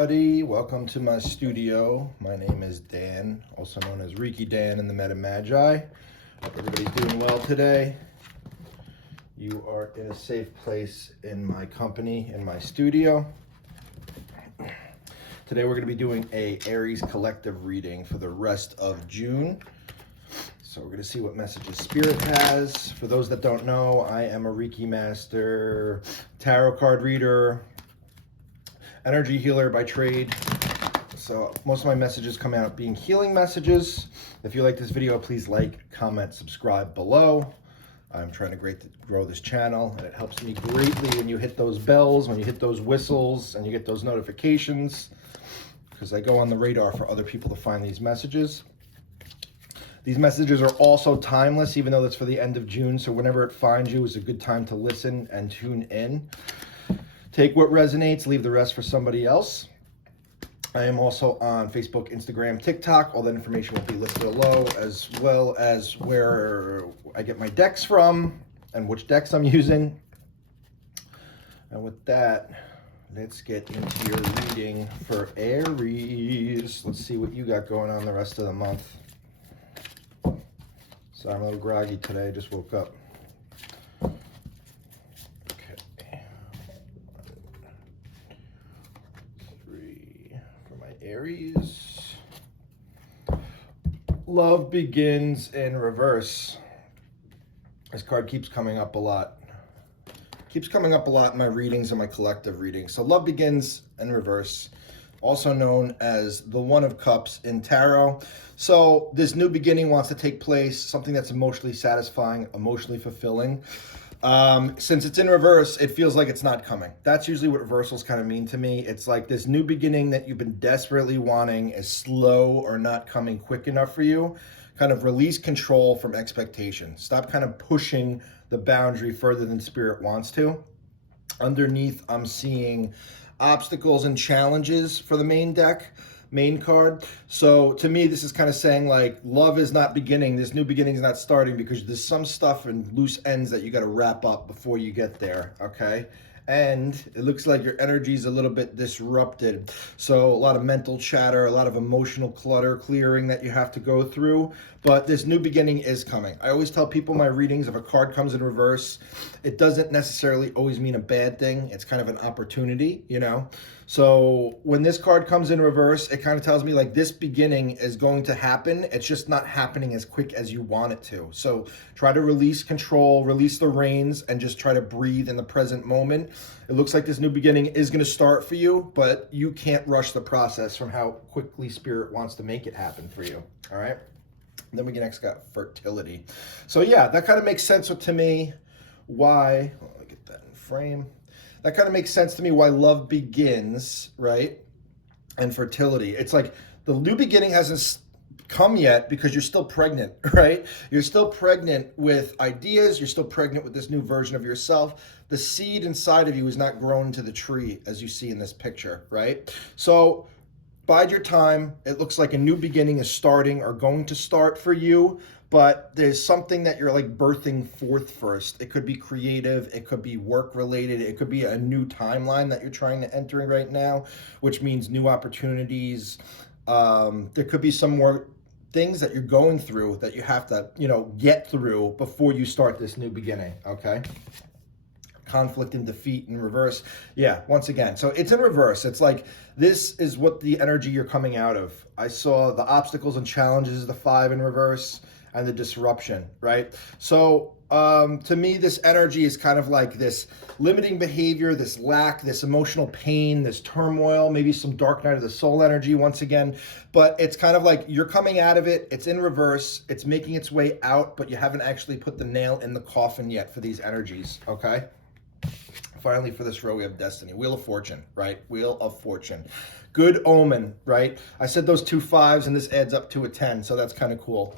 everybody. Welcome to my studio. My name is Dan, also known as Reiki Dan in the Meta Magi. Hope everybody's doing well today. You are in a safe place in my company, in my studio. Today we're going to be doing a Aries collective reading for the rest of June. So we're going to see what messages Spirit has. For those that don't know, I am a Reiki master, tarot card reader, energy healer by trade. So most of my messages come out being healing messages. If you like this video, please like, comment, subscribe below. I'm trying to grow this channel, and it helps me greatly when you hit those bells, when you hit those whistles, and you get those notifications, because I go on the radar for other people to find these messages. These messages are also timeless, even though that's for the end of June, so whenever it finds you is a good time to listen and tune in. Take what resonates, leave the rest for somebody else. I am also on Facebook, Instagram, TikTok. All that information will be listed below, as well as where I get my decks from and which decks I'm using. And with that, let's get into your reading for Aries. Let's see what you got going on the rest of the month. Sorry, I'm a little groggy today. I just woke up. Aries. Love begins in reverse. This card keeps coming up a lot. Keeps coming up a lot in my readings and my collective readings. So love begins in reverse, also known as the One of Cups in tarot. So this new beginning wants to take place, something that's emotionally satisfying, emotionally fulfilling. Since it's in reverse, it feels like it's not coming. That's usually what reversals kind of mean to me. It's like this new beginning that you've been desperately wanting is slow or not coming quick enough for you. Kind of release control from expectation. Stop kind of pushing the boundary further than Spirit wants to. Underneath, I'm seeing obstacles and challenges for the main deck. Main card. So to me, this is kind of saying like love is not beginning. This new beginning is not starting because there's some stuff and loose ends that you got to wrap up before you get there. Okay. And it looks like your energy is a little bit disrupted. So a lot of mental chatter, a lot of emotional clutter clearing that you have to go through. But this new beginning is coming. I always tell people in my readings, if a card comes in reverse, it doesn't necessarily always mean a bad thing. It's kind of an opportunity, you know? So when this card comes in reverse, it kind of tells me like this beginning is going to happen. It's just not happening as quick as you want it to. So try to release control, release the reins, and just try to breathe in the present moment. It looks like this new beginning is going to start for you, but you can't rush the process from how quickly Spirit wants to make it happen for you. All right. Then we next got fertility. So yeah, that kind of makes sense to me. Why? Let me get that in frame. That kind of makes sense to me why love begins, right? And fertility. It's like the new beginning hasn't come yet because you're still pregnant, right? You're still pregnant with ideas. You're still pregnant with this new version of yourself. The seed inside of you is not grown to the tree as you see in this picture, right? So bide your time. It looks like a new beginning is starting or going to start for you. But there's something that you're like birthing forth first. It could be creative, it could be work related, it could be a new timeline that you're trying to enter right now, which means new opportunities. There could be some more things that you're going through that you have to, get through before you start this new beginning, okay? Conflict and defeat in reverse. Yeah, once again. So it's in reverse. It's like this is what the energy you're coming out of. I saw the obstacles and challenges, the 5 in reverse, and the disruption, right? So to me, this energy is kind of like this limiting behavior, this lack, this emotional pain, this turmoil, maybe some dark night of the soul energy once again. But it's kind of like you're coming out of it. It's in reverse. It's making its way out, but you haven't actually put the nail in the coffin yet for these energies, okay? Finally, for this row, we have destiny. Wheel of Fortune, right? Wheel of Fortune. Good omen, right? I said those 2 5s, and this adds up to a 10, so that's kind of cool,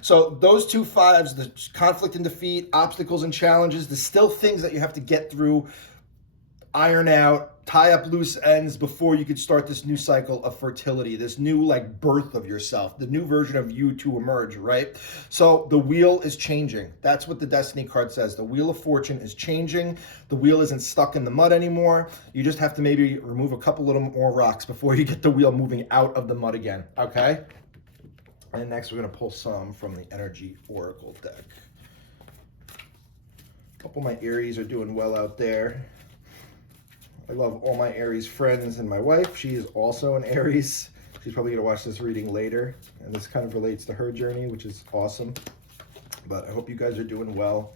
So those 2 5s, the conflict and defeat, obstacles and challenges, there's still things that you have to get through, iron out, tie up loose ends before you could start this new cycle of fertility, this new like birth of yourself, the new version of you to emerge, right? So the wheel is changing. That's what the Destiny card says. The Wheel of Fortune is changing. The wheel isn't stuck in the mud anymore. You just have to maybe remove a couple little more rocks before you get the wheel moving out of the mud again, okay? And next we're gonna pull some from the Energy Oracle deck. A couple of my Aries are doing well out there. I love all my Aries friends and my wife. She is also an Aries. She's probably gonna watch this reading later. And this kind of relates to her journey, which is awesome. But I hope you guys are doing well.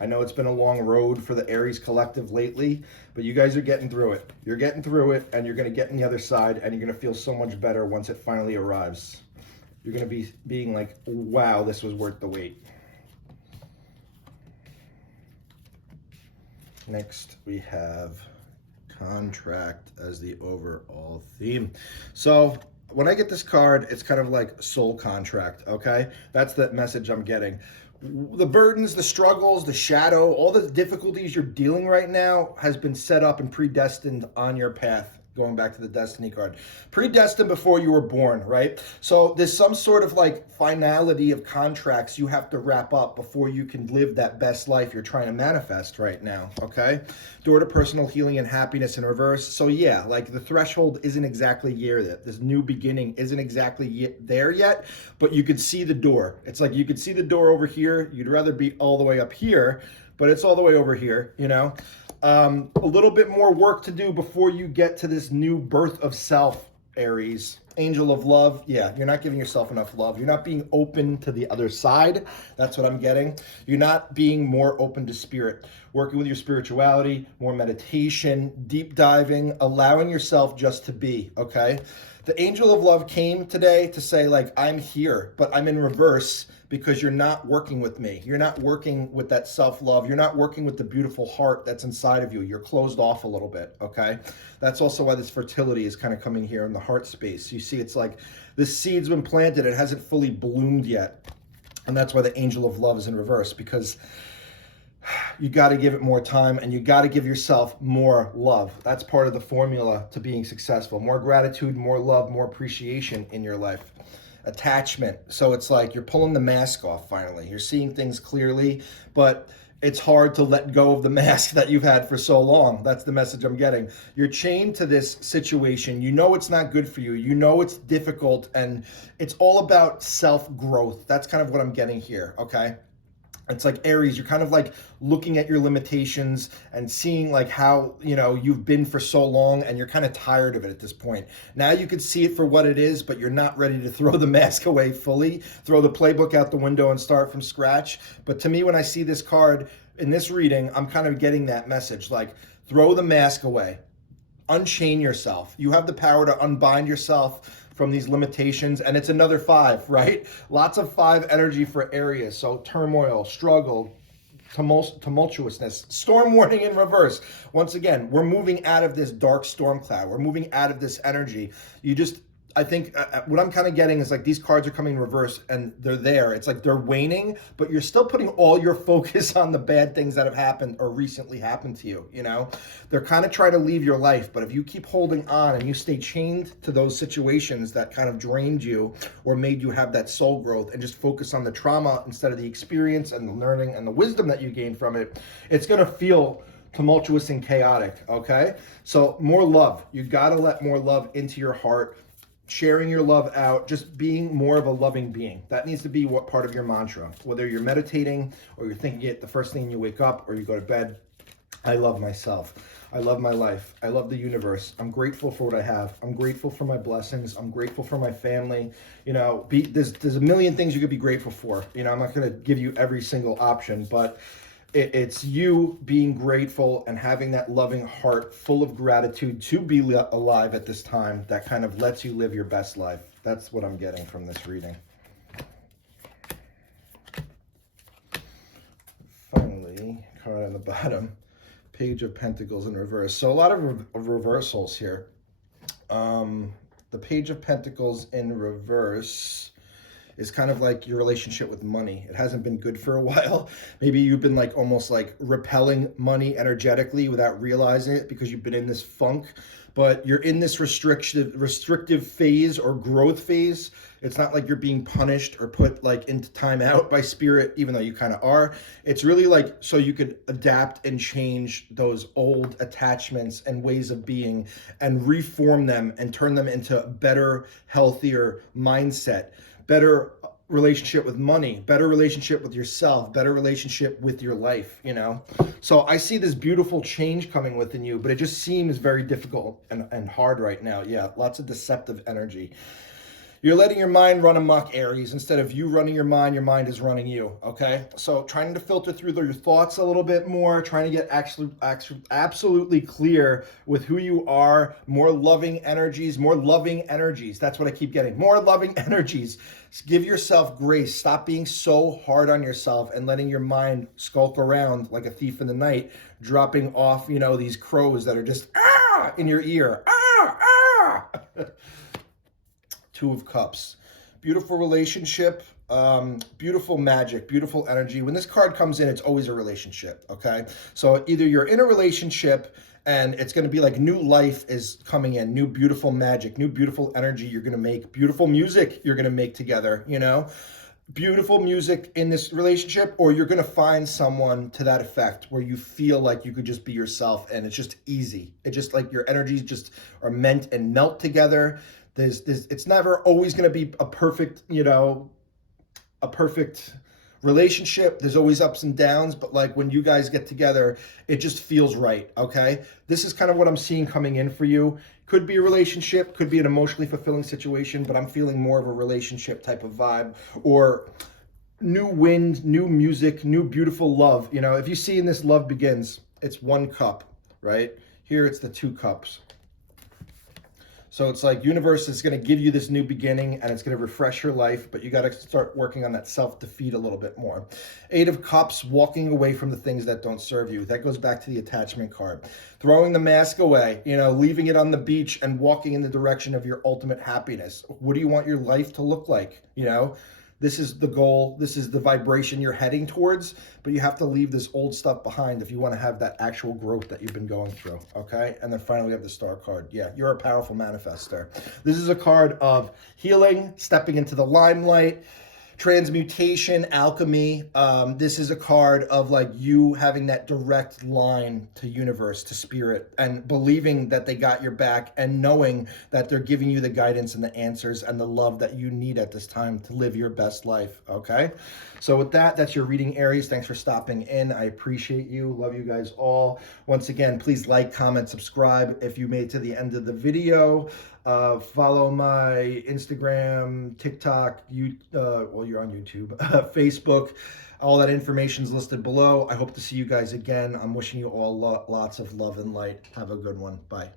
I know it's been a long road for the Aries collective lately, but you guys are getting through it. You're getting through it, and you're gonna get on the other side, and you're gonna feel so much better once it finally arrives. You're gonna be being like, wow, this was worth the wait. Next, we have contract as the overall theme. So when I get this card, it's kind of like soul contract, okay? That's the message I'm getting. The burdens, the struggles, the shadow, all the difficulties you're dealing right now has been set up and predestined on your path. Going back to the Destiny card, predestined before you were born, right? So there's some sort of like finality of contracts you have to wrap up before you can live that best life you're trying to manifest right now, okay? Door to personal healing and happiness in reverse. So yeah, like the threshold isn't exactly there. This new beginning isn't exactly there yet, but you could see the door. It's like you could see the door over here. You'd rather be all the way up here, but it's all the way over here, you know? A little bit more work to do before you get to this new birth of self, Aries. Angel of love. Yeah, you're not giving yourself enough love. You're not being open to the other side. That's what I'm getting. You're not being more open to spirit. Working with your spirituality, more meditation, deep diving, allowing yourself just to be, okay? The angel of love came today to say, like, I'm here, but I'm in reverse because you're not working with me. You're not working with that self-love. You're not working with the beautiful heart that's inside of you. You're closed off a little bit, okay? That's also why this fertility is kind of coming here in the heart space. You see, it's like this seed's been planted. It hasn't fully bloomed yet. And that's why the angel of love is in reverse, because you got to give it more time and you got to give yourself more love. That's part of the formula to being successful. More gratitude, more love, more appreciation in your life. Attachment. So it's like you're pulling the mask off finally. You're seeing things clearly, but it's hard to let go of the mask that you've had for so long. That's the message I'm getting. You're chained to this situation. You know it's not good for you. You know it's difficult, and it's all about self-growth. That's kind of what I'm getting here, okay? It's like Aries, you're kind of like looking at your limitations and seeing like how, you know, you've been for so long and you're kind of tired of it at this point. Now you can see it for what it is, but you're not ready to throw the mask away fully, throw the playbook out the window and start from scratch. But to me, when I see this card in this reading, I'm kind of getting that message, like throw the mask away, unchain yourself. You have the power to unbind yourself from these limitations, and it's another 5, right? Lots of 5 energy for Aries. So turmoil, struggle, tumultuousness, storm warning in reverse. Once again, we're moving out of this dark storm cloud. We're moving out of this energy. I think what I'm kind of getting is like these cards are coming in reverse and they're there. It's like they're waning, but you're still putting all your focus on the bad things that have happened or recently happened to you, you know? They're kind of trying to leave your life, but if you keep holding on and you stay chained to those situations that kind of drained you or made you have that soul growth and just focus on the trauma instead of the experience and the learning and the wisdom that you gained from it, it's going to feel tumultuous and chaotic, okay? So more love. You got to let more love into your heart. Sharing your love out, just being more of a loving being. That needs to be what part of your mantra. Whether you're meditating or you're thinking it the first thing you wake up or you go to bed. I love myself. I love my life. I love the universe. I'm grateful for what I have. I'm grateful for my blessings. I'm grateful for my family. You know, there's a million things you could be grateful for. You know, I'm not going to give you every single option, but it's you being grateful and having that loving heart full of gratitude to be alive at this time that kind of lets you live your best life. That's what I'm getting from this reading. Finally, card on the bottom, Page of Pentacles in reverse. So a lot of reversals here. The Page of Pentacles in reverse is kind of like your relationship with money. It hasn't been good for a while. Maybe you've been like almost like repelling money energetically without realizing it because you've been in this funk. But you're in this restrictive phase or growth phase. It's not like you're being punished or put like into timeout by spirit, even though you kind of are. It's really like so you could adapt and change those old attachments and ways of being and reform them and turn them into a better, healthier mindset, better relationship with money, better relationship with yourself, better relationship with your life, you know? So I see this beautiful change coming within you, but it just seems very difficult and hard right now. Yeah, lots of deceptive energy. You're letting your mind run amok, Aries. Instead of you running your mind is running you, okay? So trying to filter through your thoughts a little bit more, trying to get absolutely clear with who you are, more loving energies. That's what I keep getting, more loving energies. Give yourself grace. Stop being so hard on yourself and letting your mind skulk around like a thief in the night, dropping off, you know, these crows that are just in your ear. Two of Cups. Beautiful relationship, beautiful magic, beautiful energy. When this card comes in, it's always a relationship, okay? So either you're in a relationship and it's going to be like new life is coming in, new beautiful magic, new beautiful energy you're going to make, beautiful music you're going to make together, you know? Beautiful music in this relationship, or you're going to find someone to that effect where you feel like you could just be yourself and it's just easy. It's just like your energies just are meant and melt together. It's never always going to be a perfect, you know, a perfect relationship. There's always ups and downs, but like when you guys get together, it just feels right, okay? This is kind of what I'm seeing coming in for you. Could be a relationship, could be an emotionally fulfilling situation, but I'm feeling more of a relationship type of vibe, or new wind, new music, new beautiful love. You know, if you see in this Love Begins, it's 1 cup, right? Here it's the 2 cups. So it's like universe is going to give you this new beginning and it's going to refresh your life, but you got to start working on that self-defeat a little bit more. 8 of Cups, walking away from the things that don't serve you. That goes back to the attachment card. Throwing the mask away, you know, leaving it on the beach and walking in the direction of your ultimate happiness. What do you want your life to look like? You know, this is the goal. This is the vibration you're heading towards, but you have to leave this old stuff behind if you want to have that actual growth that you've been going through, okay? And then finally, we have the Star card. Yeah, you're a powerful manifester. This is a card of healing, stepping into the limelight, transmutation, alchemy. This is a card of like you having that direct line to universe, to spirit, and believing that they got your back and knowing that they're giving you the guidance and the answers and the love that you need at this time to live your best life, okay? So with that, that's your reading, Aries. Thanks for stopping in. I appreciate you. Love you guys all. Once again, please like, comment, subscribe if you made it to the end of the video. Follow my Instagram, TikTok, well, you're on YouTube, Facebook. All that information is listed below. I hope to see you guys again. I'm wishing you all lots of love and light. Have a good one. Bye.